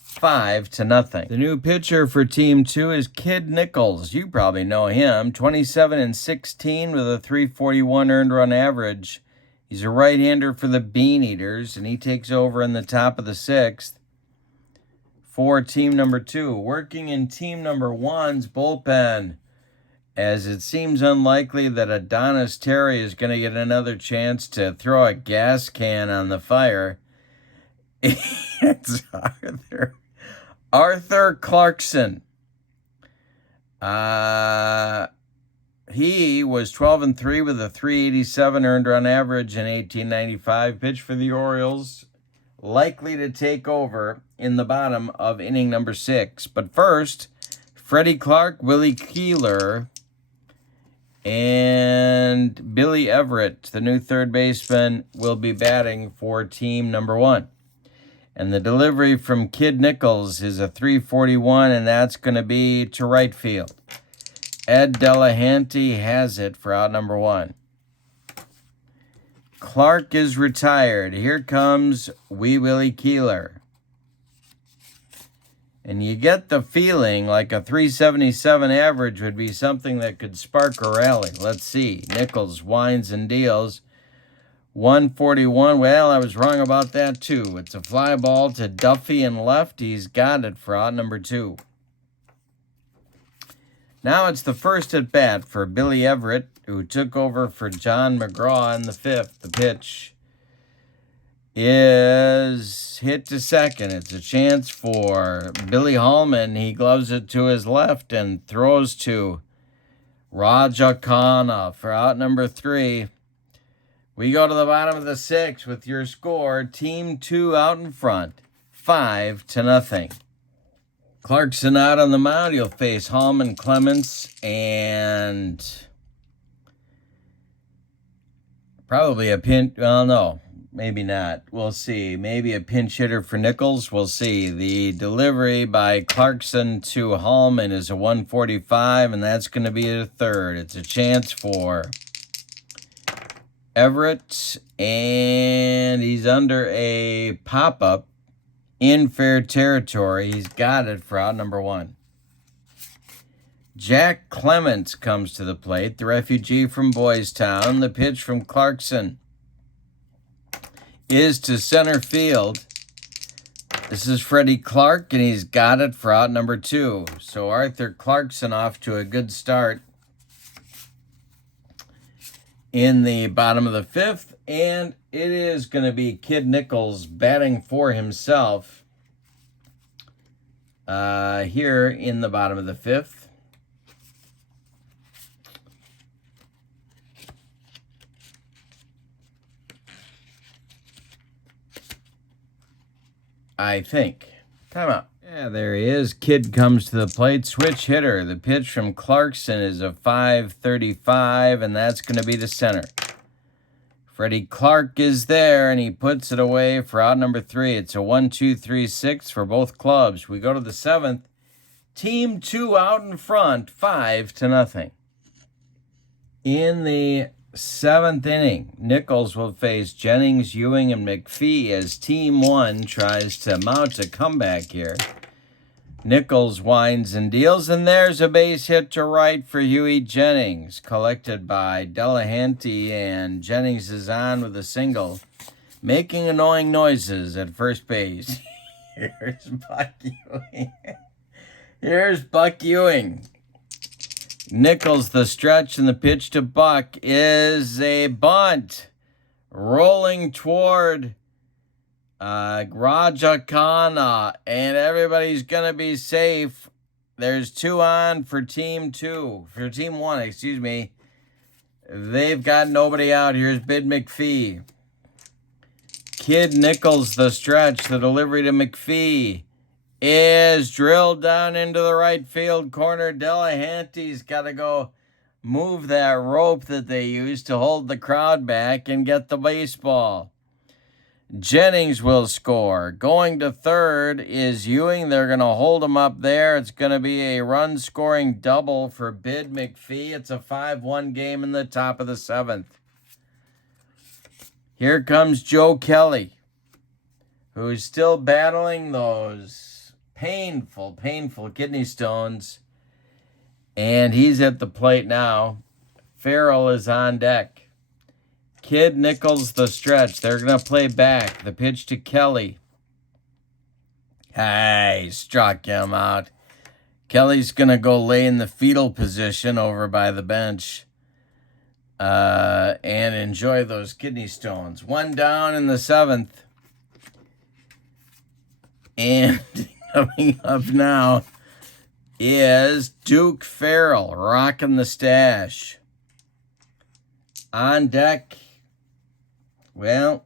5-0. The new pitcher for Team 2 is Kid Nichols. You probably know him. 27-16 with a 341 earned run average. He's a right-hander for the Bean Eaters, and he takes over in the top of the 6th. For team number 2, working in team number 1's bullpen, as it seems unlikely that Adonis Terry is going to get another chance to throw a gas can on the fire. It's Arthur Clarkson. He was 12-3 with a 387 earned run average in 1895. Pitched for the Orioles. Likely to take over in the bottom of inning number 6. But first, Freddie Clark, Willie Keeler, and Billy Everett, the new third baseman, will be batting for team number 1. And the delivery from Kid Nichols is a 341, and that's going to be to right field. Ed Delahanty has it for out number 1. Clark is retired. Here comes Wee Willie Keeler. And you get the feeling like a 377 average would be something that could spark a rally. Let's see. Nichols winds and deals. 141. Well, I was wrong about that too. It's a fly ball to Duffy and left. He's got it for out number 2. Now it's the first at bat for Billy Everett, who took over for John McGraw in the 5th. The pitch is hit to second. It's a chance for Billy Hallman. He gloves it to his left and throws to Raja Khanna for out number 3. We go to the bottom of the 6th with your score. Team 2 out in front, 5-0. Clarkson out on the mound. He'll face Hallman, Clements, and probably a pinch. Well, no, maybe not. We'll see. Maybe a pinch hitter for Nichols. We'll see. The delivery by Clarkson to Hallman is a 145, and that's going to be a 3rd. It's a chance for Everett, and he's under a pop-up in fair territory. He's got it for out number 1. Jack Clements comes to the plate, the refugee from Boys Town. The pitch from Clarkson is to center field. This is Freddie Clark, and he's got it for out number 2. So Arthur Clarkson off to a good start in the bottom of the 5th, and it is going to be Kid Nichols batting for himself here in the bottom of the 5th. I think. Timeout. Yeah, there he is. Kid comes to the plate. Switch hitter. The pitch from Clarkson is a 535, and that's going to be to center. Freddie Clark is there, and he puts it away for out number 3. It's a 1-2-3-6 for both clubs. We go to the 7th. Team 2 out in front, 5-0. In the 7th inning, Nichols will face Jennings, Ewing, and McPhee as Team 1 tries to mount a comeback here. Nichols winds and deals, and there's a base hit to right for Hughie Jennings, collected by Delahanty, and Jennings is on with a single, making annoying noises at first base. Here's Buck Ewing. Here's Buck Ewing. Nichols, the stretch, and the pitch to Buck is a bunt, rolling toward Raja Khanna, and everybody's going to be safe. There's 2 on for Team 1, excuse me. They've got nobody out. Here's Bid McPhee. Kid Nichols, the stretch, the delivery to McPhee is drilled down into the right field corner. Delahanty's got to go move that rope that they use to hold the crowd back and get the baseball. Jennings will score. Going to 3rd is Ewing. They're going to hold him up there. It's going to be a run-scoring double for Bid McPhee. It's a 5-1 game in the top of the 7th. Here comes Joe Kelly, who's still battling those painful kidney stones. And he's at the plate now. Farrell is on deck. Kid Nichols, the stretch. They're going to play back. The pitch to Kelly. Hey, struck him out. Kelly's going to go lay in the fetal position over by the bench and enjoy those kidney stones. 1 down in the 7th. And coming up now is Duke Farrell rocking the stash. On deck. Well,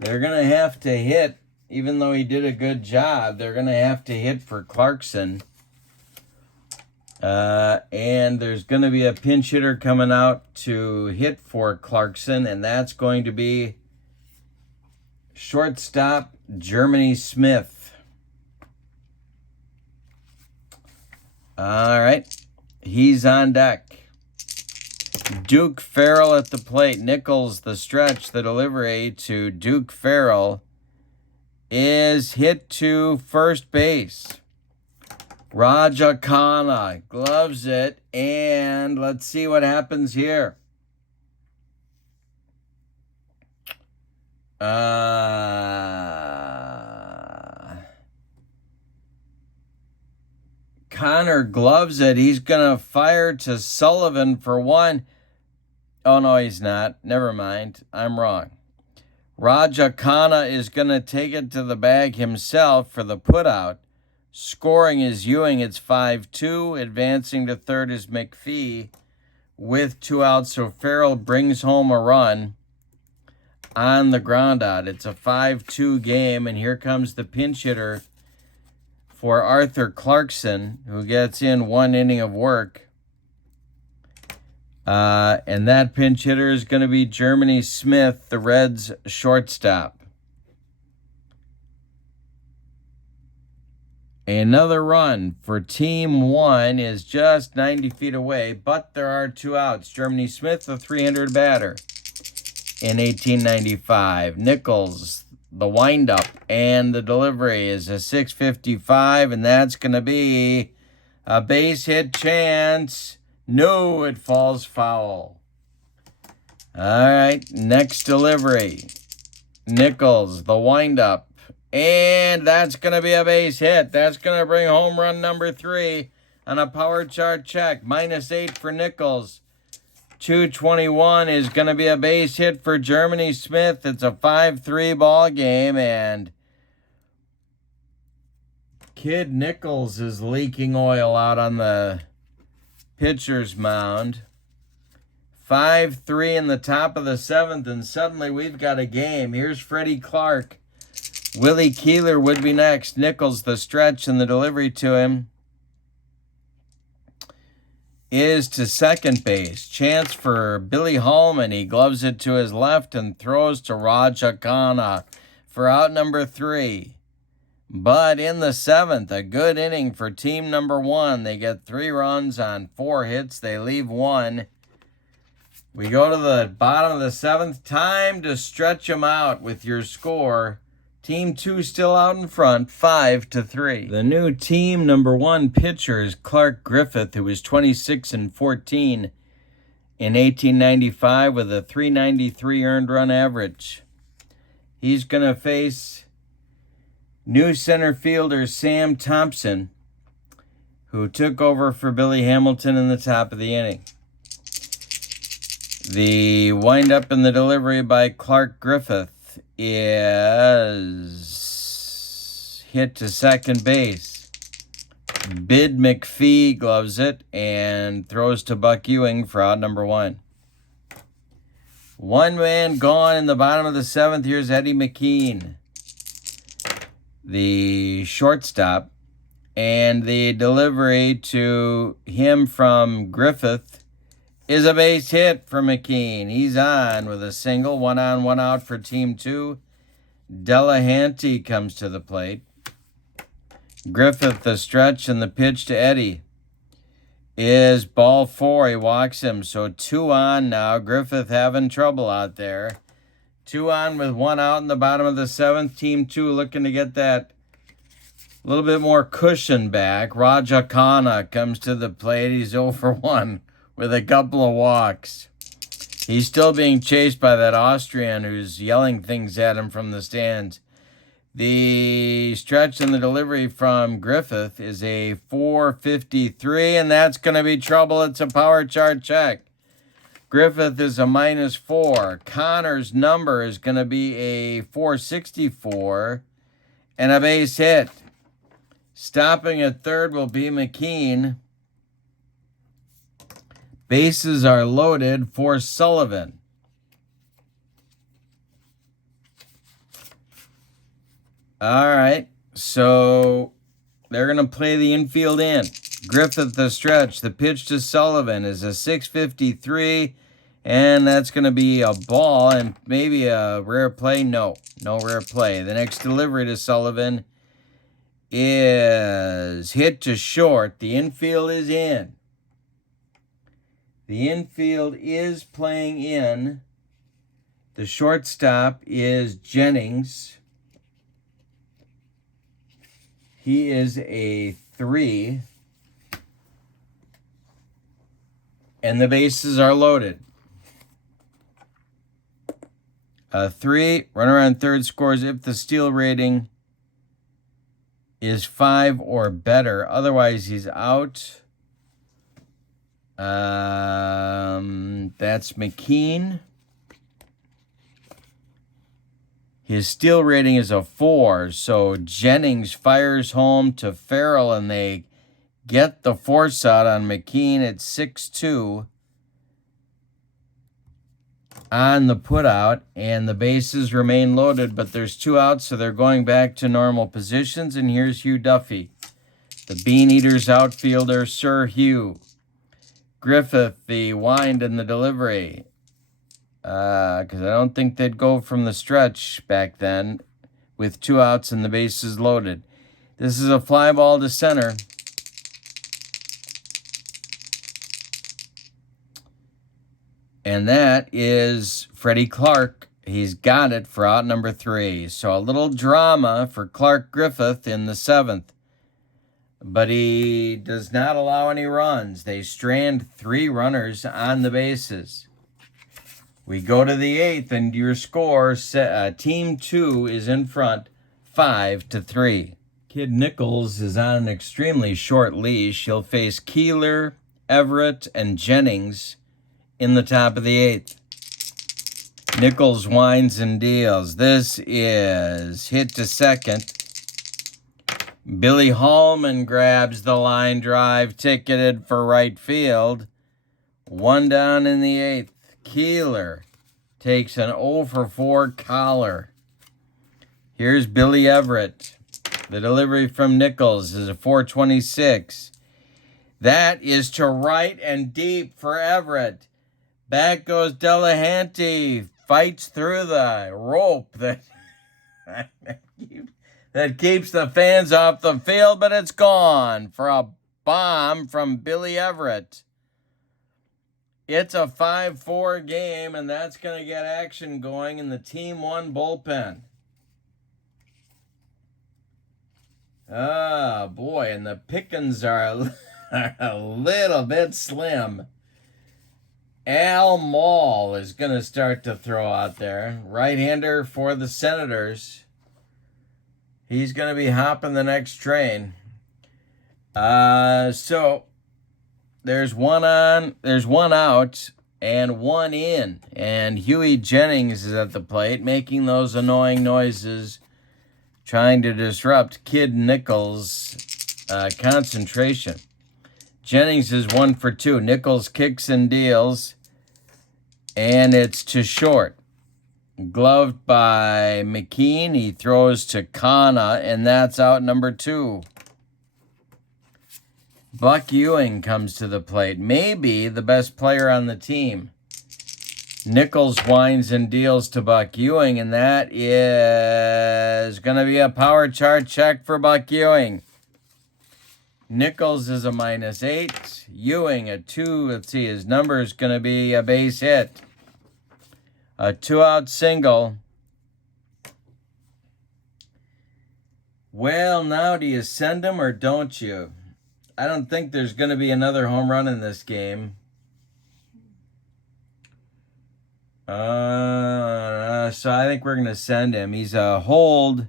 they're going to have to hit, even though he did a good job, they're going to have to hit for Clarkson. And there's going to be a pinch hitter coming out to hit for Clarkson, and that's going to be shortstop Germany Smith. All right, he's on deck. Duke Farrell at the plate. Nichols, the stretch, the delivery to Duke Farrell is hit to first base. Raja Khanna gloves it, and let's see what happens here. Connor gloves it. He's going to fire to Sullivan for one. Oh, no, he's not. Never mind. I'm wrong. Raja Khanna is going to take it to the bag himself for the putout. Scoring is Ewing. It's 5-2. Advancing to third is McPhee with 2 outs. So Farrell brings home a run on the ground out. It's a 5-2 game. And here comes the pinch hitter for Arthur Clarkson, who gets in 1 inning of work. And that pinch hitter is going to be Germany Smith, the Reds' shortstop. Another run for Team 1 is just 90 feet away, but there are 2 outs. Germany Smith, a 300 batter in 1895. Nichols, the windup and the delivery is a 655, and that's going to be a base hit chance. No, it falls foul. All right, next delivery. Nichols, the windup. And that's going to be a base hit. That's going to bring home run number 3 on a power chart check. -8 for Nichols. 221 is going to be a base hit for Germany Smith. It's a 5-3 ball game, and Kid Nichols is leaking oil out on the pitcher's mound. 5-3 in the top of the 7th, and suddenly we've got a game. Here's Freddie Clark. Willie Keeler would be next. Nichols, the stretch, and the delivery to him is to second base. Chance for Billy Hallman. He gloves it to his left and throws to Raja Khanna for out number 3. But in the 7th, a good inning for team number 1. They get 3 runs on 4 hits. They leave 1. We go to the bottom of the 7th. Time to stretch them out with your score. Team 2 still out in front, 5-3. The new team number 1 pitcher is Clark Griffith, who was 26-14 in 1895 with a 393 earned run average. He's going to face new center fielder Sam Thompson, who took over for Billy Hamilton in the top of the inning. The windup and the delivery by Clark Griffith is hit to second base. Bid McPhee gloves it and throws to Buck Ewing for out number 1. 1 man gone in the bottom of the 7th. Here's Eddie McKean, the shortstop, and the delivery to him from Griffith is a base hit for McKean. He's on with a single. 1 on, 1 out for team 2. Delahanty comes to the plate. Griffith, the stretch, and the pitch to Eddie is ball 4. He walks him, so 2 on now. Griffith having trouble out there. 2 on with 1 out in the bottom of the 7th. Team 2 looking to get that little bit more cushion back. Raja Khanna comes to the plate. He's 0 for 1 with a couple of walks. He's still being chased by that Austrian who's yelling things at him from the stands. The stretch and the delivery from Griffith is a 453, and that's going to be trouble. It's a power chart check. Griffith is a -4. Connor's number is going to be a 464 and a base hit. Stopping at third will be McKean. Bases are loaded for Sullivan. All right, so they're going to play the infield in. Griffith, the stretch. The pitch to Sullivan is a 653, and that's going to be a ball and maybe a rare play. No rare play. The next delivery to Sullivan is hit to short. The infield is in. The infield is playing in. The shortstop is Jennings. He is a 3. And the bases are loaded. 3, runner on third scores if the steal rating is 5 or better. Otherwise, he's out. That's McKean. His steal rating is a 4, so Jennings fires home to Farrell, and they get the force out on McKean at 6-2 on the putout, and the bases remain loaded, but there's 2 outs, so they're going back to normal positions, and here's Hugh Duffy, the Bean Eaters outfielder, Sir Hugh. Griffith, the wind and the delivery. Because I don't think they'd go from the stretch back then with 2 outs and the bases loaded. This is a fly ball to center. And that is Freddie Clark. He's got it for out number 3. So a little drama for Clark Griffith in the 7th. But he does not allow any runs. They strand 3 runners on the bases. We go to the 8th, and your score, Team 2 is in front, 5-3. Kid Nichols is on an extremely short leash. He'll face Keeler, Everett, and Jennings in the top of the 8th. Nichols winds and deals. This is hit to second. Billy Hallman grabs the line drive, ticketed for right field. 1 down in the 8th. Keeler takes an 0-for-4 collar. Here's Billy Everett. The delivery from Nichols is a 426. That is to right and deep for Everett. Back goes Delahanty. Fights through the rope that keeps the fans off the field, but it's gone for a bomb from Billy Everett. It's a 5-4 game, and that's going to get action going in the Team 1 bullpen. Oh, boy, and the pickings are a little bit slim. Al Maul is going to start to throw out there. Right-hander for the Senators. He's going to be hopping the next train. So there's 1 on, there's 1 out, and 1 in. And Hughie Jennings is at the plate, making those annoying noises, trying to disrupt Kid Nichols' concentration. Jennings is 1 for 2. Nichols kicks and deals, and it's to short. Gloved by McKean. He throws to Kana, and that's out number 2. Buck Ewing comes to the plate. Maybe the best player on the team. Nichols winds and deals to Buck Ewing, and that is going to be a power chart check for Buck Ewing. Nichols is a -8. Ewing a 2. Let's see, his number is going to be a base hit. A 2-out single. Well, now do you send him or don't you? I don't think there's going to be another home run in this game. So I think we're going to send him. He's a hold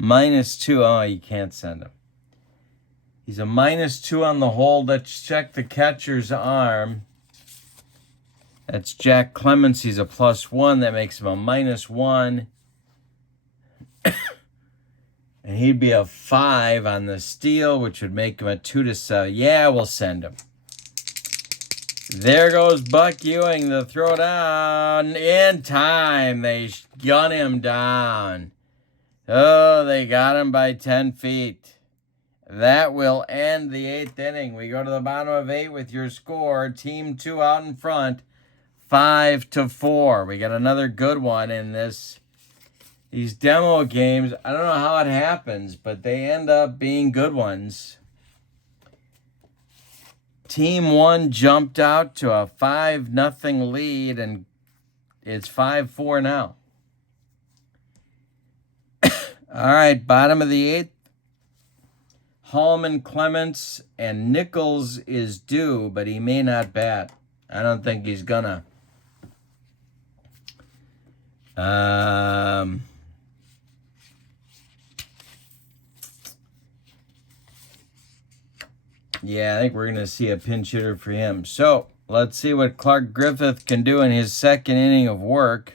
-2. Oh, you can't send him. He's a -2 on the hold. Let's check the catcher's arm. That's Jack Clemens. He's a +1. That makes him a -1. And he'd be a 5 on the steal, which would make him a 2-7. Yeah, we'll send him. There goes Buck Ewing, the throw down. In time, they gun him down. Oh, they got him by 10 feet. That will end the 8th inning. We go to the bottom of 8 with your score. Team 2 out in front, 5-4. We got another good one in these demo games. I don't know how it happens, but they end up being good ones. Team 1 jumped out to a 5-0 lead, and it's 5-4 now. All right, bottom of the 8th. Hallman, Clements, and Nichols is due, but he may not bat. I don't think he's gonna. Yeah, I think we're going to see a pinch hitter for him. So let's see what Clark Griffith can do in his second inning of work.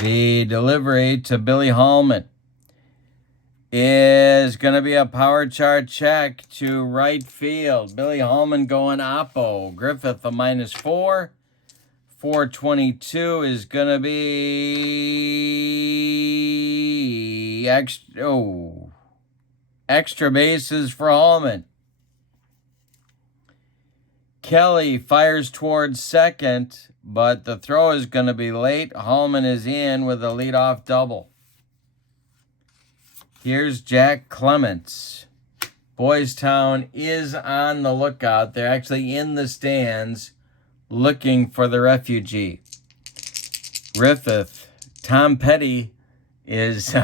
The delivery to Billy Hallman is going to be a power chart check to right field. Billy Hallman going oppo. Griffith a -4. 422 is going to be extra bases for Hallman. Kelly fires towards second, but the throw is going to be late. Hallman is in with a leadoff double. Here's Jack Clements. Boys Town is on the lookout. They're actually in the stands looking for the refugee. Griffith, Tom Petty is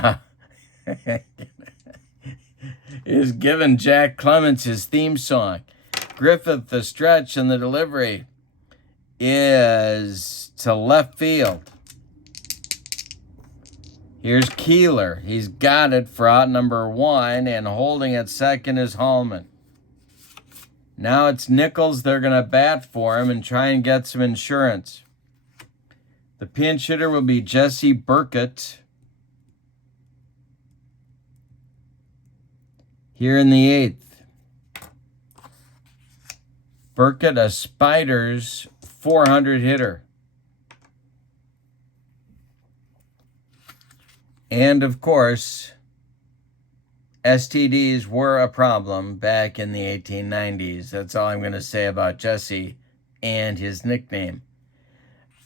is giving Jack Clements his theme song. Griffith, the stretch and the delivery is to left field. Here's Keeler. He's got it for out number 1, and holding at second is Hallman. Now it's Nichols. They're going to bat for him and try and get some insurance. The pinch hitter will be Jesse Burkett. Here in the 8th. Burkett, a Spiders 400 hitter. And, of course, STDs were a problem back in the 1890s. That's all I'm going to say about Jesse and his nickname.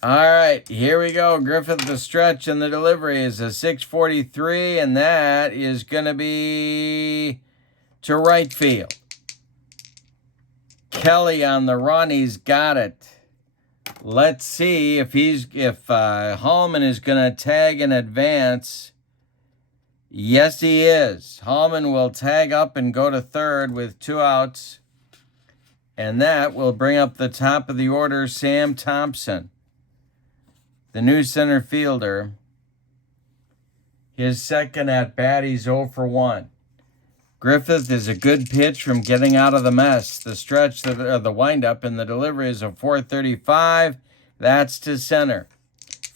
All right, here we go. Griffith, the stretch and the delivery is a 643, and that is going to be to right field. Kelly on the run. He's got it. Let's see if Hallman is going to tag in advance. Yes, he is. Hallman will tag up and go to third with 2 outs. And that will bring up the top of the order, Sam Thompson, the new center fielder. His second at bat, he's 0 for 1. Griffith is a good pitch from getting out of the mess. The stretch, the windup, and the delivery is a 435. That's to center.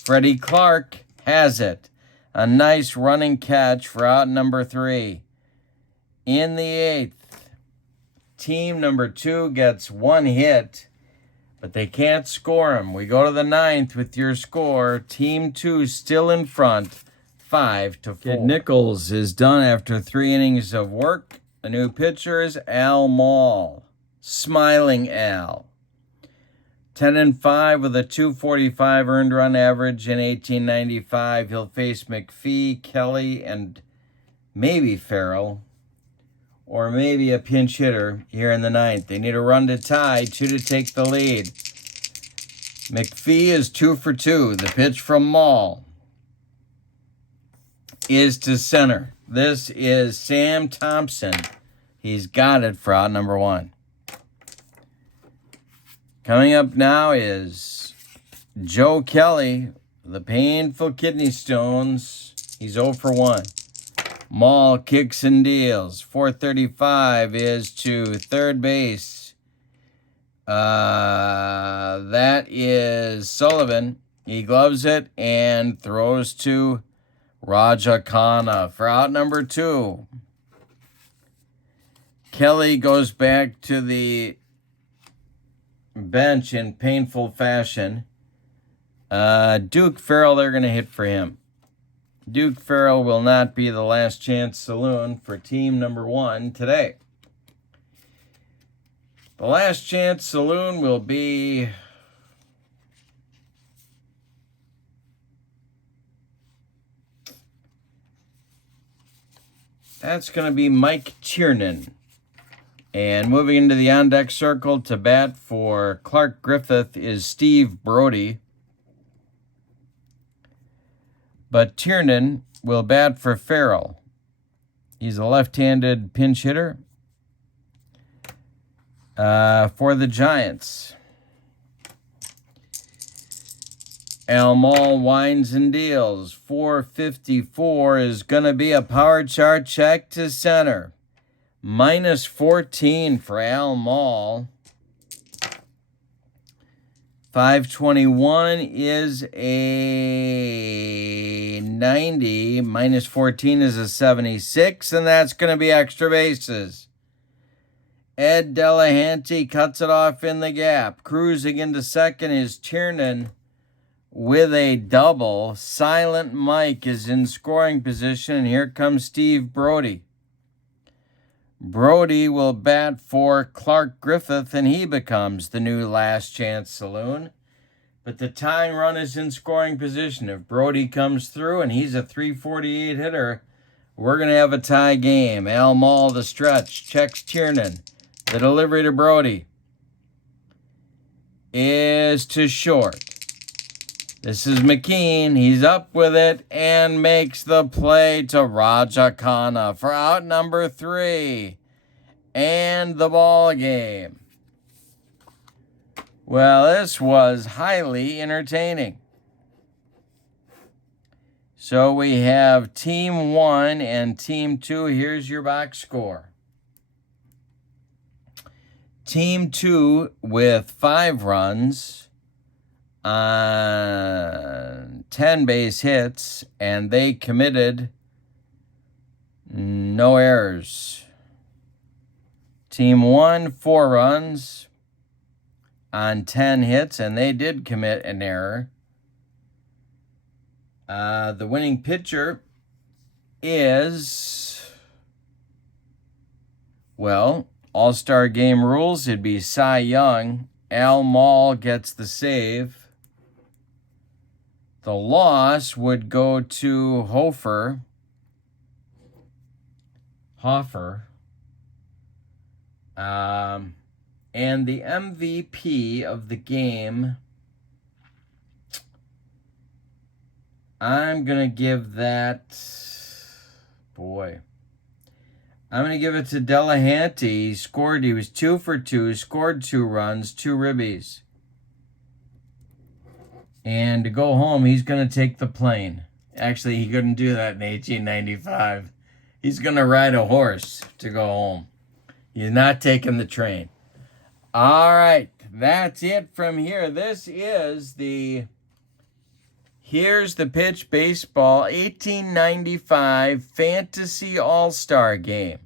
Freddie Clark has it. A nice running catch for out number 3. In the 8th, team number 2 gets 1 hit, but they can't score him. We go to the 9th with your score. Team 2 still in front, 5-4. Kid Nichols is done after 3 innings of work. The new pitcher is Al Mall. Smiling Al. 10-5 with a 245 earned run average in 1895. He'll face McPhee, Kelly, and maybe Farrell, or maybe a pinch hitter here in the 9th. They need a run to tie, 2 to take the lead. McPhee is 2 for 2. The pitch from Mall is to center. This is Sam Thompson. He's got it for out number 1. Coming up now is Joe Kelly, the painful kidney stones. He's 0 for 1. Mall kicks and deals. 435 is to third base. That is Sullivan. He gloves it and throws to Raja Khanna for out number 2. Kelly goes back to the bench in painful fashion. Duke Farrell, they're going to hit for him. Duke Farrell will not be the last chance saloon for team number 1 today. The last chance saloon will be that's going to be Mike Tiernan. And moving into the on-deck circle to bat for Clark Griffith is Steve Brody. But Tiernan will bat for Farrell. He's a left-handed pinch hitter for the Giants. Almall winds and deals. 454 is going to be a power chart check to center. Minus 14 for Almall. 521 is a 90. Minus 14 is a 76, and that's going to be extra bases. Ed Delahanty cuts it off in the gap. Cruising into second is Tiernan with a double. Silent Mike is in scoring position, and here comes Steve Brody. Brody will bat for Clark Griffith, and he becomes the new Last Chance Saloon. But the tying run is in scoring position. If Brody comes through, and he's a 348 hitter, we're going to have a tie game. Almall, the stretch, checks Tiernan. The delivery to Brody is to short. This is McKean. He's up with it and makes the play to Rajakana for out number 3 and the ball game. Well, this was highly entertaining. So we have Team 1 and Team 2. Here's your box score. Team 2 with 5 runs on 10 base hits, and they committed no errors. Team 1, 4 runs on 10 hits, and they did commit an error. The winning pitcher is, well, All-Star Game rules, it'd be Cy Young. Almall gets the save. The loss would go to Hoffer. And the MVP of the game, I'm going to give that, I'm going to give it to Delahanty. He was 2 for 2, scored 2 runs, 2 ribbies. And to go home, he's going to take the plane. Actually, he couldn't do that in 1895. He's going to ride a horse to go home. He's not taking the train. All right, that's it from here. This is the Here's the Pitch Baseball 1895 Fantasy All-Star Game.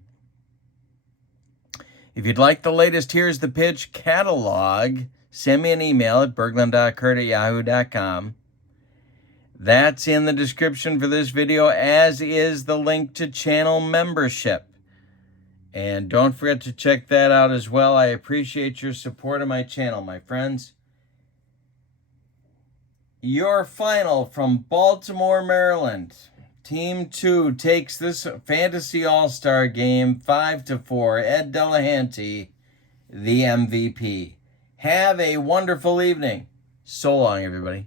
If you'd like the latest Here's the Pitch catalog, send me an email at berglund.kurt@yahoo.com. That's in the description for this video, as is the link to channel membership. And don't forget to check that out as well. I appreciate your support of my channel, my friends. Your final from Baltimore, Maryland. Team 2 takes this Fantasy All-Star Game 5-4. Ed Delahanty, the MVP. Have a wonderful evening. So long, everybody.